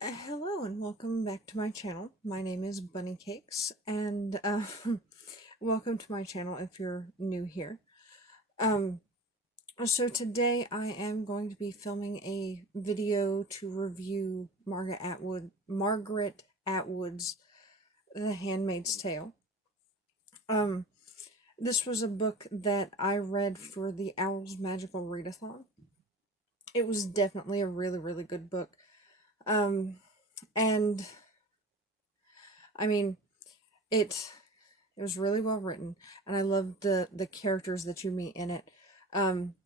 Hello and welcome back to my channel. My name is Bunny Cakes, and welcome to my channel if you're new here. Um, so today I am going to be filming a video to review Margaret Atwood's The Handmaid's Tale. Um, this was a book that I read for the Owl's Magical Readathon. It was definitely a really, really good book. Um, and I mean, it It was really well written, and I loved the characters that you meet in it.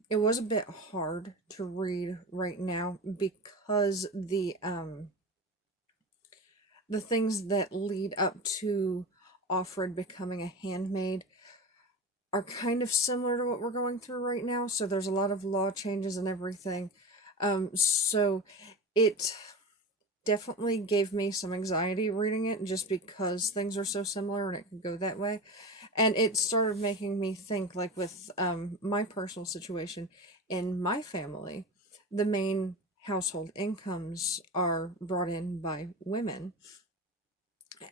It was a bit hard to read right now because the things that lead up to Offred becoming a handmaid are kind of similar to what we're going through right now. So there's a lot of law changes and everything. So it definitely gave me some anxiety reading it just because things are so similar and it could go that way. And it started making me think, like, with my personal situation in my family, the main household incomes are brought in by women.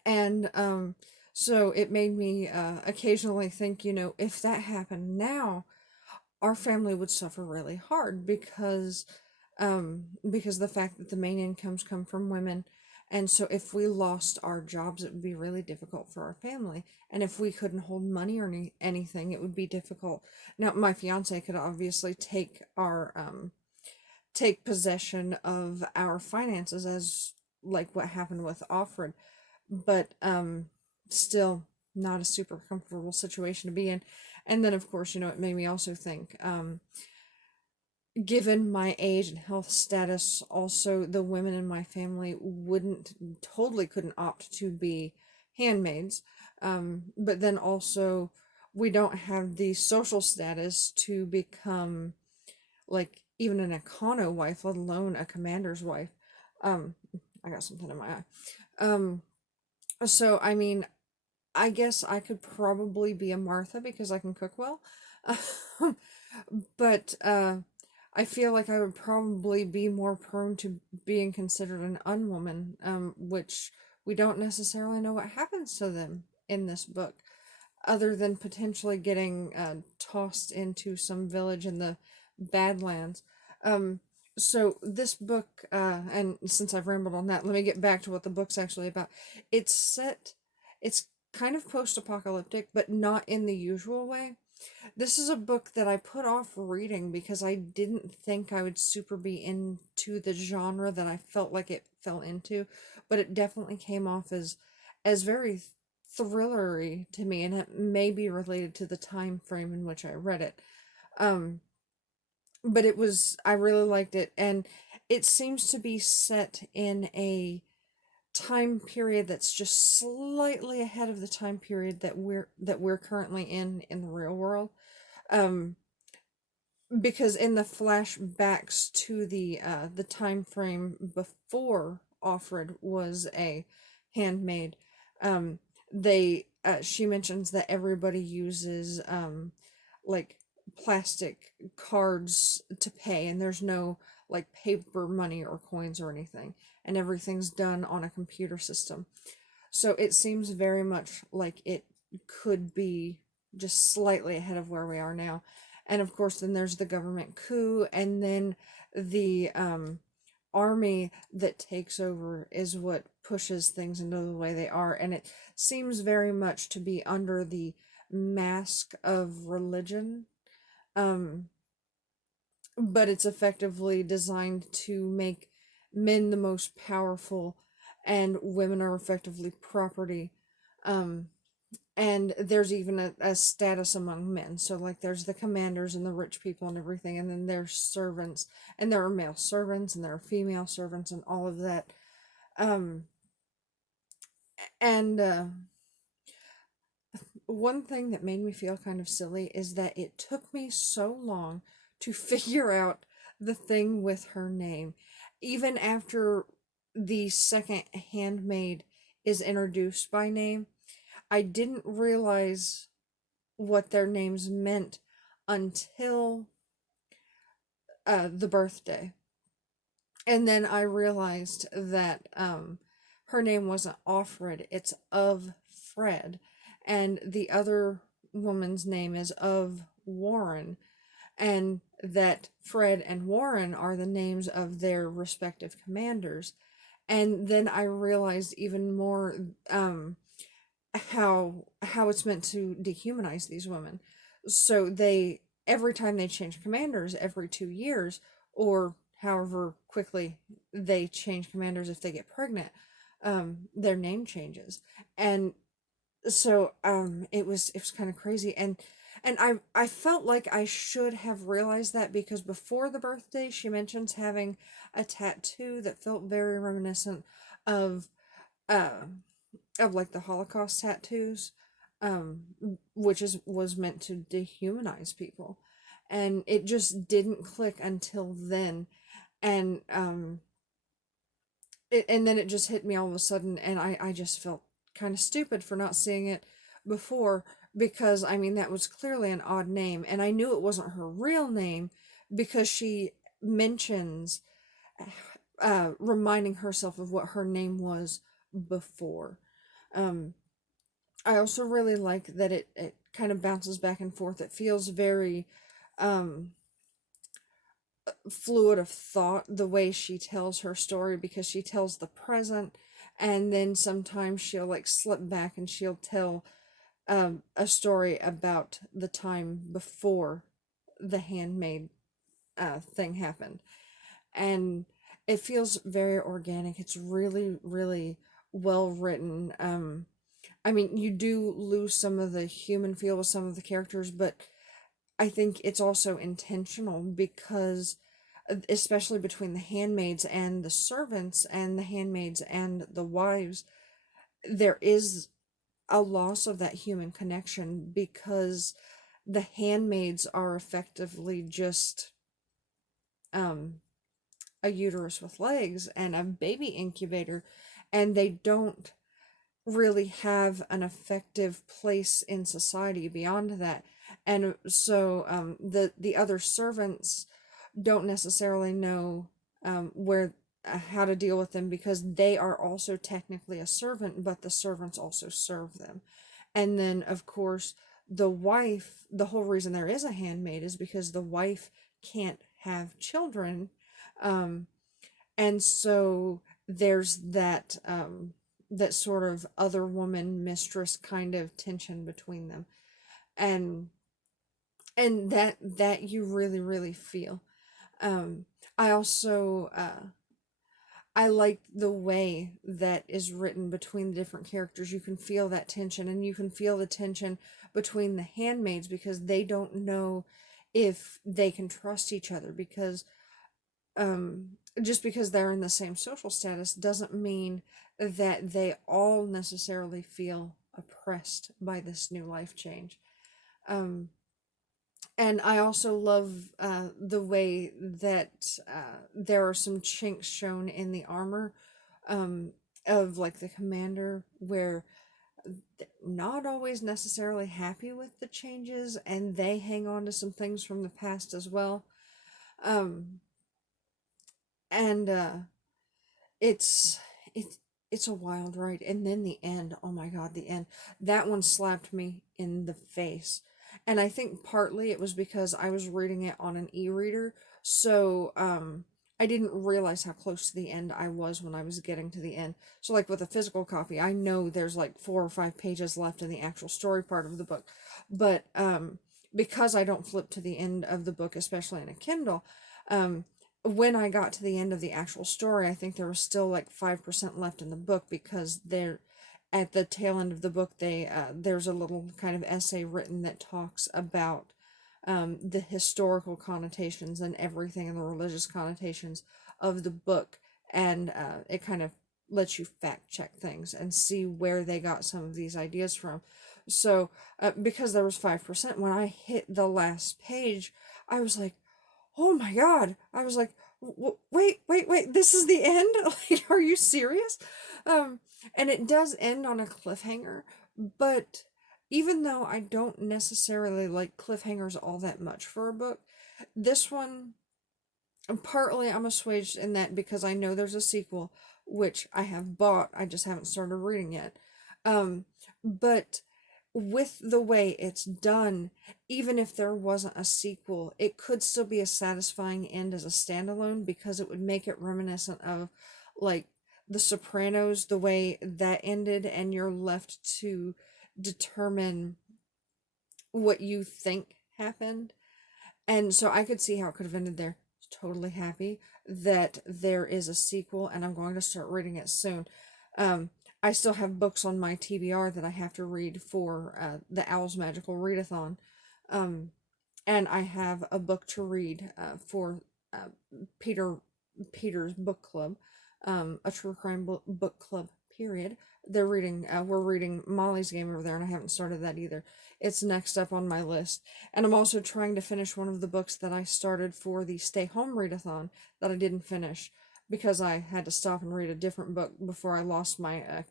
And so it made me occasionally think, if that happened now, our family would suffer really hard because the fact that the main incomes come from women. And so if we lost our jobs, it would be really difficult for our family. And if we couldn't hold money or anything, it would be difficult. Now, my fiance could obviously take possession of our finances, as like what happened with Offred, but still not a super comfortable situation to be in. And then, of course, it made me also think, given my age and health status, also the women in my family couldn't opt to be handmaids. But then also, we don't have the social status to become, like, even an econo wife, let alone a commander's wife. Um, I got something in my eye. Um, so I mean, I guess I could probably be a Martha because I can cook well. But I feel like I would probably be more prone to being considered an unwoman, which we don't necessarily know what happens to them in this book, other than potentially getting tossed into some village in the Badlands. Um, so this book, and since I've rambled on that, let me get back to what the book's actually about. It's kind of post-apocalyptic, but not in the usual way. This is a book that I put off reading because I didn't think I would super be into the genre that I felt like it fell into, but it definitely came off as very thrillery to me, and it may be related to the time frame in which I read it. Um, but I really liked it, and it seems to be set in a time period that's just slightly ahead of the time period that we're currently in the real world. Um, because in the flashbacks to the time frame before Offred was a handmaid, um, they she mentions that everybody uses like plastic cards to pay, and there's no like paper money or coins or anything, and everything's done on a computer system. So it seems very much like it could be just slightly ahead of where we are now. And of course, then there's the government coup, and then the army that takes over is what pushes things into the way they are. And it seems very much to be under the mask of religion. Um, but it's effectively designed to make men the most powerful, and women are effectively property. Um, and there's even a status among men. So, like, there's the commanders and the rich people and everything, and then there's servants, and there are male servants, and there are female servants, and all of that. Um, and One thing that made me feel kind of silly is that it took me so long to figure out the thing with her name. Even after the second handmaid is introduced by name, I didn't realize what their names meant until the birthday. And then I realized that her name wasn't Offred, it's of Fred. And the other woman's name is of Warren. And that Fred and Warren are the names of their respective commanders. And then I realized even more how it's meant to dehumanize these women. So they, every time they change commanders every 2 years, or however quickly they change commanders if they get pregnant, their name changes. And so it was kind of crazy. And I felt like I should have realized that, because before the birthday she mentions having a tattoo that felt very reminiscent of uh like the Holocaust tattoos, um, which was meant to dehumanize people, and it just didn't click until then, and and then it just hit me all of a sudden, and I just felt kind of stupid for not seeing it before, because I mean that was clearly an odd name, and I knew it wasn't her real name because she mentions reminding herself of what her name was before. Um, I also really like that it kind of bounces back and forth. It feels very um, fluid of thought the way she tells her story, because she tells the present, and then sometimes she'll like slip back and she'll tell a story about the time before the handmaid thing happened. And it feels very organic. It's really, really well written. I mean, you do lose some of the human feel with some of the characters, but I think it's also intentional because, especially between the handmaids and the servants, and the handmaids and the wives, there is a loss of that human connection, because the handmaids are effectively just um, a uterus with legs and a baby incubator, and they don't really have an effective place in society beyond that. And so the other servants don't necessarily know where how to deal with them, because they are also technically a servant, but the servants also serve them. And then of course the wife, the whole reason there is a handmaid is because the wife can't have children, um, and so there's that sort of other woman mistress kind of tension between them, and that you really really feel. um I also I like the way that is written between the different characters. You can feel that tension, and you can feel the tension between the handmaids, because they don't know if they can trust each other, because just because they're in the same social status doesn't mean that they all necessarily feel oppressed by this new life change. Um, and I also love the way that there are some chinks shown in the armor um, of like the commander, where they're not always necessarily happy with the changes, and they hang on to some things from the past as well. Um, and it's it's it's a wild ride. And then the end, oh my god, the end, that one slapped me in the face. And I think partly it was because I was reading it on an e-reader, so I didn't realize how close to the end I was when I was getting to the end. So like with a physical copy, I know there's like 4 or 5 pages left in the actual story part of the book, but because I don't flip to the end of the book, especially in a Kindle, um when I got to the end of the actual story, I think there was still like 5% left in the book, because there, at the tail end of the book, they there's a little kind of essay written that talks about the historical connotations and everything, and the religious connotations of the book, and it kind of lets you fact check things and see where they got some of these ideas from. So because there was 5%, when I hit the last page, I was like, oh my god, I was like, wait, this is the end. Like, are you serious? um and it does end on a cliffhanger, but even though I don't necessarily like cliffhangers all that much for a book, this one And partly I'm assuaged in that because I know there's a sequel, which I have bought. I just haven't started reading yet. Um, but with the way it's done, even if there wasn't a sequel, it could still be a satisfying end as a standalone because it would make it reminiscent of like The Sopranos, the way that ended, and you're left to determine what you think happened. And so I could see how it could have ended there. Totally happy that there is a sequel, and I'm going to start reading it soon. Um, I still have books on my TBR that I have to read for the Owl's Magical Readathon. Um, and I have a book to read for uh, Peter Peter's book club, a true crime book club. Period. We're reading Molly's Game over there, and I haven't started that either. It's next up on my list, and I'm also trying to finish one of the books that I started for the Stay Home Readathon that I didn't finish because I had to stop and read a different book before I lost my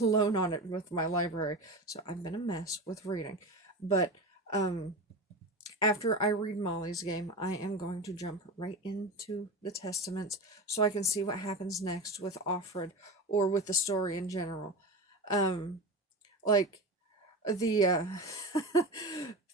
loan on it with my library. So I've been a mess with reading, but um after I read Molly's Game, I am going to jump right into the Testaments so I can see what happens next with Offred or with the story in general. Um, like the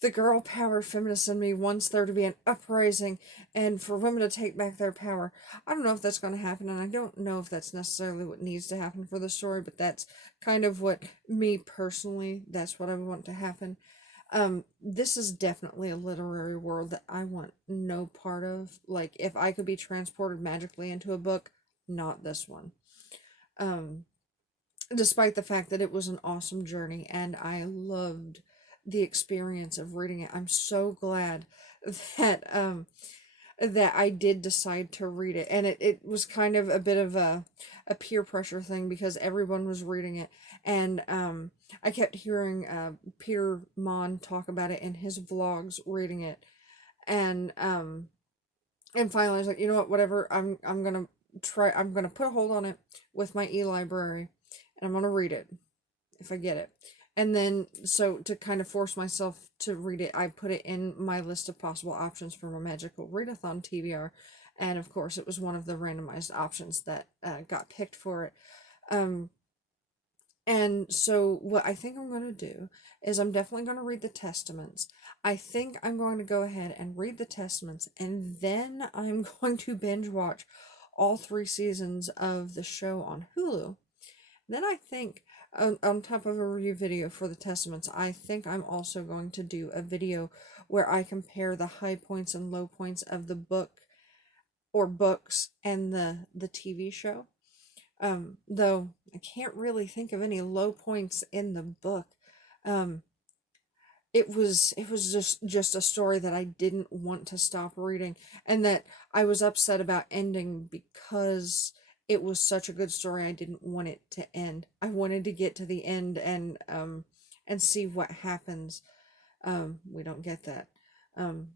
the girl power feminist in me wants there to be an uprising and for women to take back their power. I don't know if that's going to happen, and I don't know if that's necessarily what needs to happen for the story, but that's kind of what me personally, that's what I want to happen. This is definitely a literary world that I want no part of. Like, if I could be transported magically into a book, not this one. Um, Despite the fact that it was an awesome journey and I loved the experience of reading it, I'm so glad that that I did decide to read it. And it was kind of a bit of a peer pressure thing because everyone was reading it. And I kept hearing Peter Mon talk about it in his vlogs reading it. And and finally I was like, you know what, whatever, I'm gonna put a hold on it with my e-library and I'm gonna read it if I get it. And then, so to kind of force myself to read it, I put it in my list of possible options for my Magical Readathon TBR. And of course, it was one of the randomized options that got picked for it. Um, and so, what I think I'm going to do is I'm definitely going to read the Testaments. I think I'm going to go ahead and read the Testaments, and then I'm going to binge watch all 3 seasons of the show on Hulu. Then I think, on top of a review video for the Testaments, I think I'm also going to do a video where I compare the high points and low points of the book or books and the TV show. Though I can't really think of any low points in the book. Um, it was just a story that I didn't want to stop reading, and that I was upset about ending because it was such a good story. I didn't want it to end. I wanted to get to the end and see what happens. We don't get that. Um,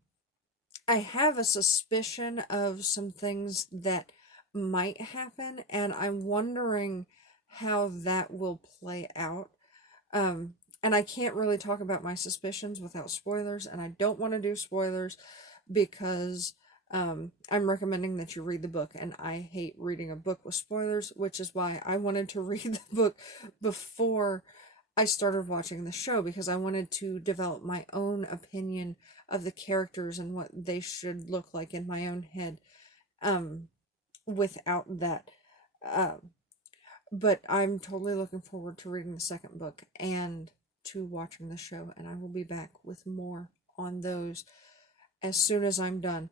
I have a suspicion of some things that might happen, and I'm wondering how that will play out. Um, and I can't really talk about my suspicions without spoilers, and I don't want to do spoilers because I'm recommending that you read the book, and I hate reading a book with spoilers, which is why I wanted to read the book before I started watching the show because I wanted to develop my own opinion of the characters and what they should look like in my own head um, without that. Um, but I'm totally looking forward to reading the second book and to watching the show, and I will be back with more on those as soon as I'm done.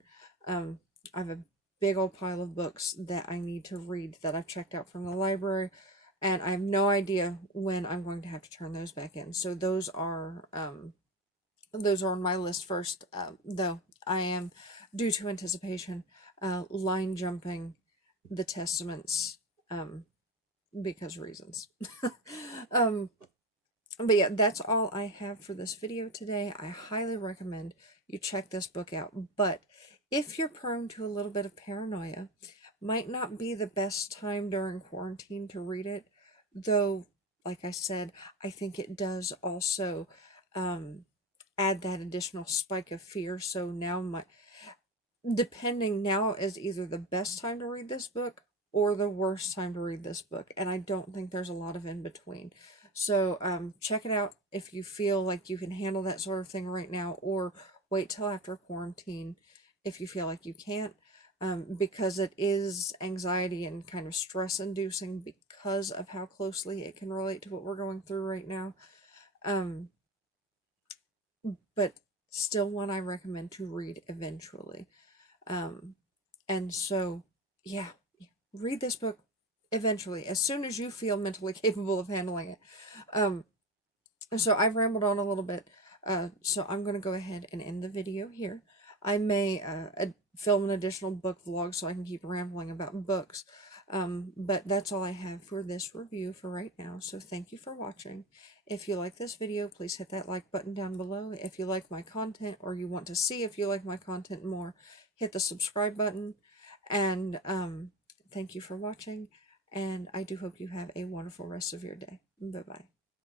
Um, I have a big old pile of books that I need to read that I've checked out from the library, and I have no idea when I'm going to have to turn those back in. So those are on my list first, though I am, due to anticipation, line jumping the Testaments, because reasons. um, but yeah, that's all I have for this video today. I highly recommend you check this book out. But if you're prone to a little bit of paranoia, might not be the best time during quarantine to read it. Though, like I said, I think it does also add that additional spike of fear. So now depending now is either the best time to read this book or the worst time to read this book, and I don't think there's a lot of in between. So check it out if you feel like you can handle that sort of thing right now, or wait till after quarantine if you feel like you can't, because it is anxiety and kind of stress inducing because of how closely it can relate to what we're going through right now. Um, but still one I recommend to read eventually. Um, and so, yeah, read this book eventually, as soon as you feel mentally capable of handling it. Um, so I've rambled on a little bit, so I'm going to go ahead and end the video here. I may film an additional book vlog so I can keep rambling about books. But that's all I have for this review for right now. So thank you for watching. If you like this video, please hit that like button down below. If you like my content, or you want to see if you like my content more, hit the subscribe button. And thank you for watching. And I do hope you have a wonderful rest of your day. Bye-bye.